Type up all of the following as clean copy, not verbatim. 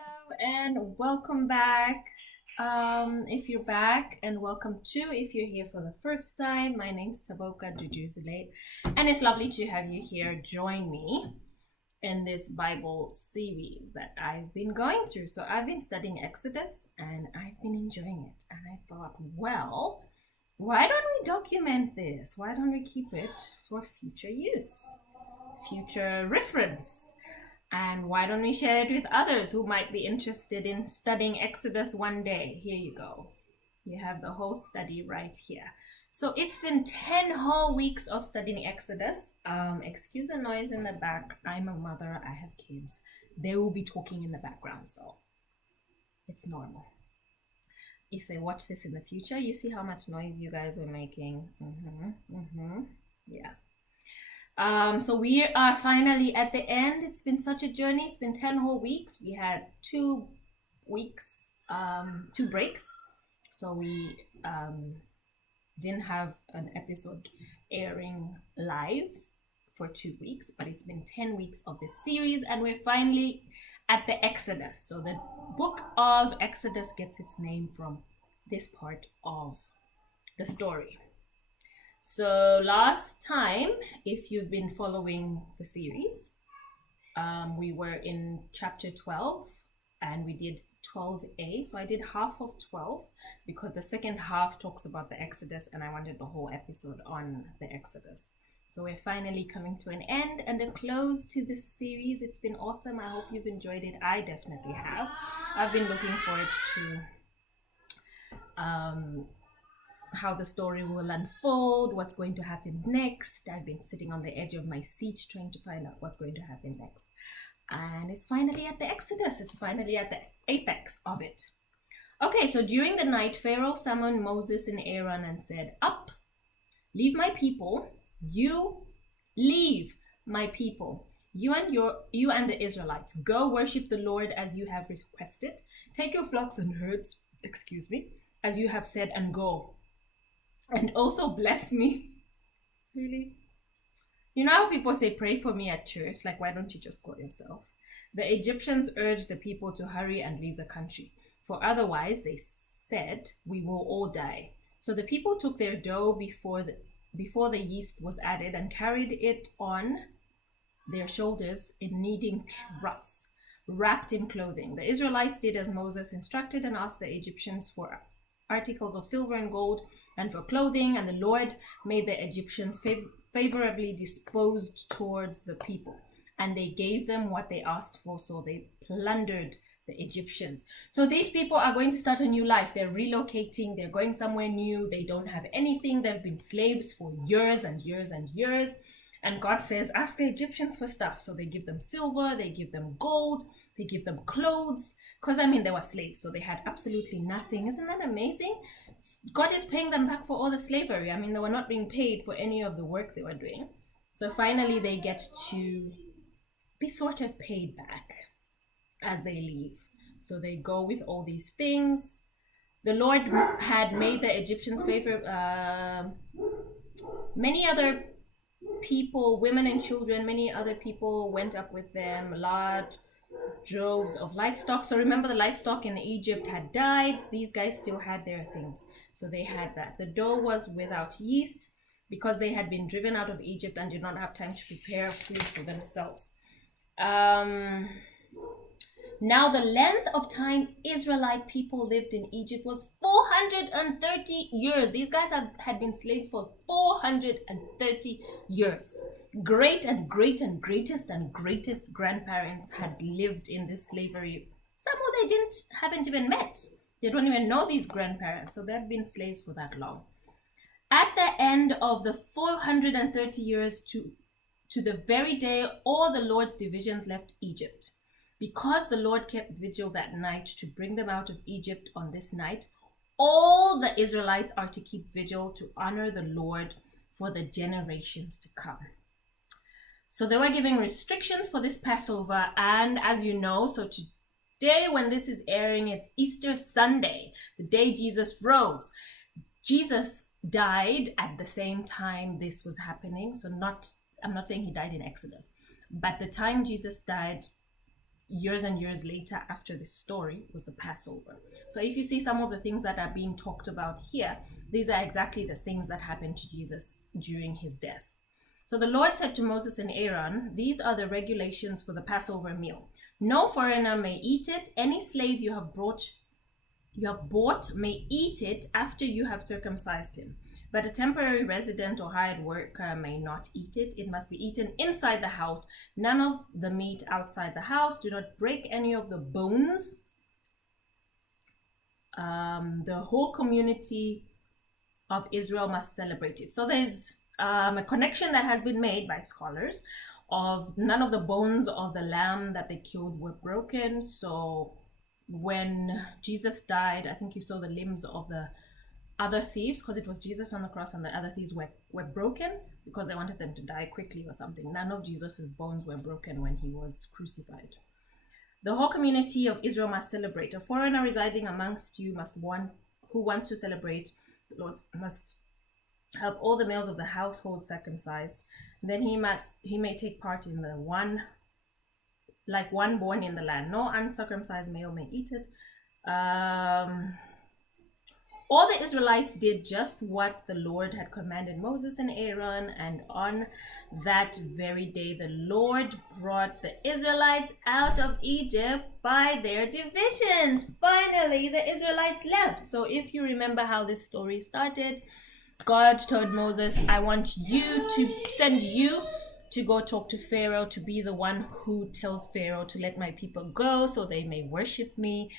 Hello and welcome back. If you're back, and welcome to if you're here for the first time. My name's Taboka Dujuzile, and it's lovely to have you here join me in this Bible series that I've been going through. So I've been studying Exodus and I've been enjoying it. And I thought, well, why don't we document this? Why don't we keep it for future use, future reference? And why don't we share it with others who might be interested in studying Exodus one day? Here you go. You have the whole study right here. So it's been 10 whole weeks of studying Exodus. Excuse the noise in the back. I'm a mother, I have kids. They will be talking in the background, so it's normal. If they watch this in the future, you see how much noise you guys were making. Yeah. So we are finally at the end. It's been such a journey. It's been 10 whole weeks. We had 2 weeks, 2 breaks. So we didn't have an episode airing live for 2 weeks, but it's been 10 weeks of this series, and we're finally at the Exodus. So the book of Exodus gets its name from this part of the story. So last time, if you've been following the series, we were in chapter 12 and we did 12a. So I did half of 12 because the second half talks about the Exodus and I wanted the whole episode on the Exodus. So we're finally coming to an end and a close to this series. It's been awesome. I hope you've enjoyed it. I definitely have. I've been looking forward to how the story will unfold, what's going to happen next. I've been sitting on the edge of my seat trying to find out what's going to happen next. And it's finally at the Exodus. It's finally at the apex of it. Okay, so during the night, Pharaoh summoned Moses and Aaron and said, "Up, leave my people. You leave my people. You and the Israelites, go worship the Lord as you have requested. Take your flocks and herds, as you have said, and go. And also bless me." Really? You know how people say, "Pray for me at church"? Like, why don't you just call yourself? The Egyptians urged the people to hurry and leave the country, for otherwise, they said, "we will all die." So the people took their dough before the yeast was added and carried it on their shoulders in kneading troughs, wrapped in clothing. The Israelites did as Moses instructed and asked the Egyptians for articles of silver and gold and for clothing, and the Lord made the Egyptians favorably disposed towards the people, and they gave them what they asked for, so they plundered the Egyptians. So these people are going to start a new life. They're relocating, they're going somewhere new, they don't have anything, they've been slaves for years and years and years, and God says, ask the Egyptians for stuff. So they give them silver, they give them gold, they give them clothes, because they were slaves, so they had absolutely nothing. Isn't that amazing? God is paying them back for all the slavery. They were not being paid for any of the work they were doing. So finally they get to be sort of paid back as they leave. So they go with all these things. The Lord had made the Egyptians favor many other people, women and children, many other people went up with them, large droves of livestock. So remember, the livestock in Egypt had died. These guys still had their things. So they had that. The dough was without yeast because they had been driven out of Egypt and did not have time to prepare food for themselves. Now the length of time Israelite people lived in Egypt was 430 years. These guys had been slaves for 430 years. Great and great and greatest and greatest grandparents had lived in this slavery. Some who they haven't even met. They don't even know these grandparents. So they've been slaves for that long. At the end of the 430 years to the very day all the Lord's divisions left Egypt. Because the Lord kept vigil that night to bring them out of Egypt on this night, all the Israelites are to keep vigil to honor the Lord for the generations to come. So they were giving restrictions for this Passover, and as you know, so today when this is airing, it's Easter Sunday, the day Jesus rose. Jesus died at the same time this was happening. So I'm not saying he died in Exodus, but the time Jesus died, years and years later after this story was the Passover. So if you see some of the things that are being talked about here, these are exactly the things that happened to Jesus during his death. So the Lord said to Moses and Aaron, "These are the regulations for the Passover meal. No foreigner may eat it. Any slave you have bought may eat it after you have circumcised him. But a temporary resident or hired worker may not eat it. It must be eaten inside the house. None of the meat outside the house. Do not break any of the bones." The whole community of Israel must celebrate it. So there's a connection that has been made by scholars of none of the bones of the lamb that they killed were broken. So when Jesus died, I think you saw the limbs of the other thieves, because it was Jesus on the cross, and the other thieves were broken because they wanted them to die quickly or something. None of Jesus's bones were broken when he was crucified. The whole community of Israel must celebrate. A foreigner residing amongst you who wants to celebrate the Lord must have all the males of the household circumcised. Then he may take part in the one born in the land. No uncircumcised male may eat it. All the Israelites did just what the Lord had commanded Moses and Aaron, and on that very day the Lord brought the Israelites out of Egypt by their divisions. Finally, the Israelites left. So if you remember how this story started, God told Moses, "I want you to send you to go talk to Pharaoh, to be the one who tells Pharaoh to let my people go so they may worship me."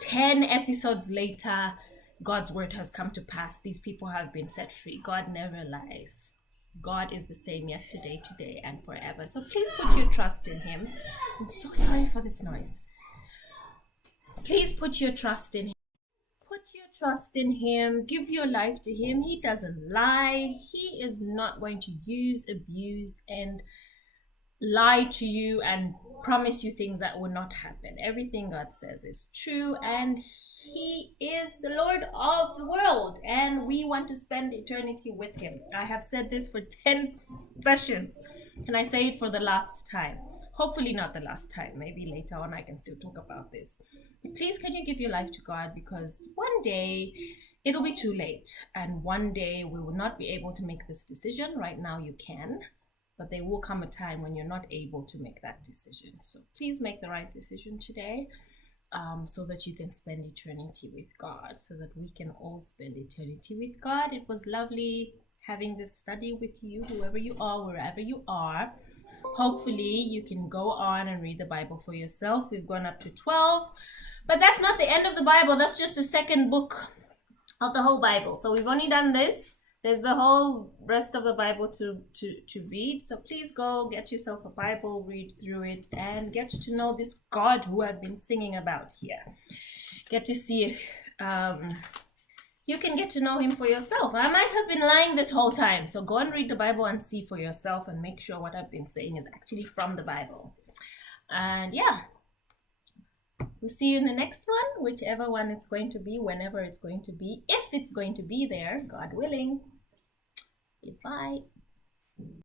10 episodes later, God's word has come to pass. These people have been set free. God never lies. God is the same yesterday, today, and forever. So please put your trust in him. I'm so sorry for this noise. Please put your trust in him. Put your trust in him. Give your life to him. He doesn't lie. He is not going to use, abuse, and lie to you and promise you things that will not happen. Everything God says is true, and he is the Lord of the world, and we want to spend eternity with him. I have said this for 10 sessions, and I say it for the last time. Hopefully not the last time. Maybe later on I can still talk about this. But please, can you give your life to God, because one day it'll be too late, and one day we will not be able to make this decision. Right now you can, but there will come a time when you're not able to make that decision. So please make the right decision today, so that you can spend eternity with God, so that we can all spend eternity with God. It was lovely having this study with you, whoever you are, wherever you are. Hopefully you can go on and read the Bible for yourself. We've gone up to 12, but that's not the end of the Bible. That's just the second book of the whole Bible. So we've only done this. There's the whole rest of the Bible to read. So please go get yourself a Bible, read through it, and get to know this God who I've been singing about here. Get to see if you can get to know him for yourself. I might have been lying this whole time. So go and read the Bible and see for yourself, and make sure what I've been saying is actually from the Bible. And yeah, we'll see you in the next one, whichever one it's going to be, whenever it's going to be, if it's going to be there, God willing. Goodbye.